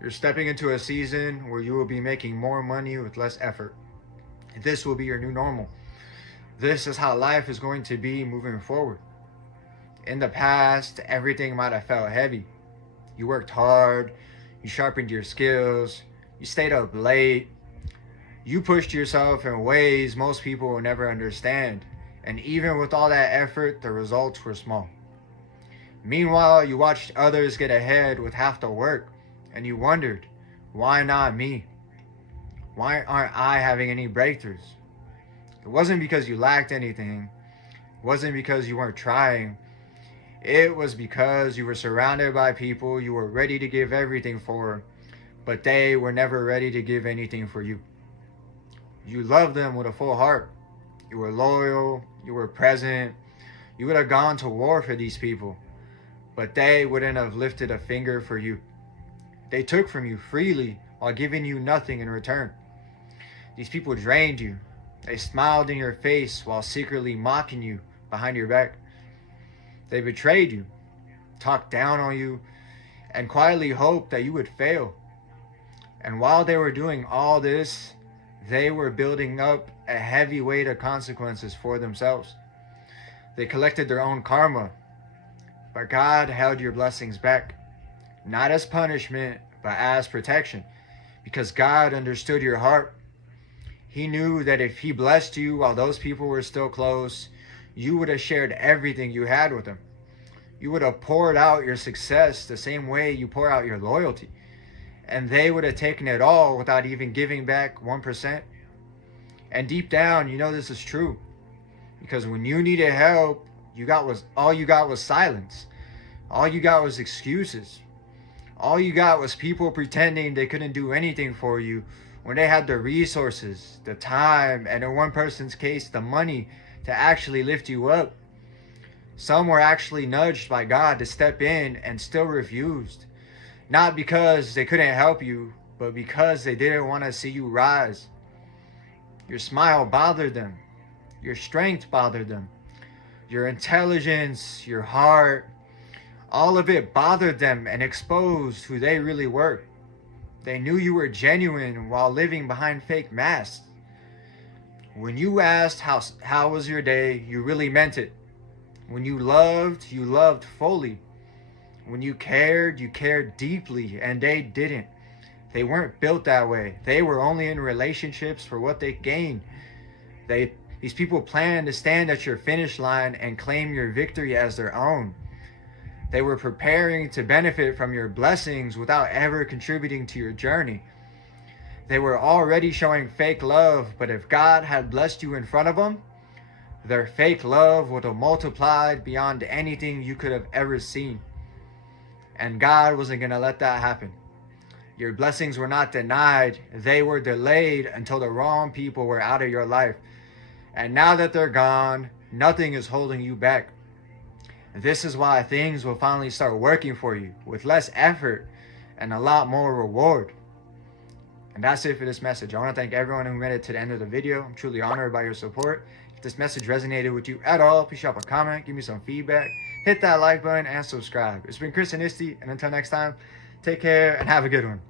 You're stepping into a season where you will be making more money with less effort. This will be your new normal. This is how life is going to be moving forward. In the past, everything might have felt heavy. You worked hard, you sharpened your skills, you stayed up late, you pushed yourself in ways most people will never understand. And even with all that effort, the results were small. Meanwhile, you watched others get ahead with half the work, and you wondered, why not me? Why aren't I having any breakthroughs? It wasn't because you lacked anything. It wasn't because you weren't trying. It was because you were surrounded by people you were ready to give everything for, but they were never ready to give anything for you. You loved them with a full heart. You were loyal. You were present. You would have gone to war for these people, but they wouldn't have lifted a finger for you. They took from you freely while giving you nothing in return. These people drained you. They smiled in your face while secretly mocking you behind your back. They betrayed you, talked down on you, and quietly hoped that you would fail. And while they were doing all this, they were building up a heavy weight of consequences for themselves. They collected their own karma, but God held your blessings back, not as punishment, but as protection, because God understood your heart. He knew that if He blessed you while those people were still close, you would have shared everything you had with them. You would have poured out your success the same way you pour out your loyalty. And they would have taken it all without even giving back 1%. And deep down, you know this is true. Because when you needed help, all you got was silence. All you got was excuses. All you got was people pretending they couldn't do anything for you when they had the resources, the time, and in one person's case, the money to actually lift you up. Some were actually nudged by God to step in and still refused. Not because they couldn't help you, but because they didn't want to see you rise. Your smile bothered them. Your strength bothered them. Your intelligence, your heart, all of it bothered them and exposed who they really were. They knew you were genuine while living behind fake masks. When you asked how was your day, you really meant it. When you loved fully. When you cared deeply, and they didn't. They weren't built that way. They were only in relationships for what they gained. These people planned to stand at your finish line and claim your victory as their own. They were preparing to benefit from your blessings without ever contributing to your journey. They were already showing fake love, but if God had blessed you in front of them, their fake love would have multiplied beyond anything you could have ever seen. And God wasn't going to let that happen. Your blessings were not denied. They were delayed until the wrong people were out of your life. And now that they're gone, nothing is holding you back. This is why things will finally start working for you with less effort and a lot more reward. And that's it for this message. I want to thank everyone who made it to the end of the video. I'm truly honored by your support. If this message resonated with you at all, please drop a comment, give me some feedback, hit that like button, and subscribe. It's been Chris and Isti, and until next time, take care and have a good one.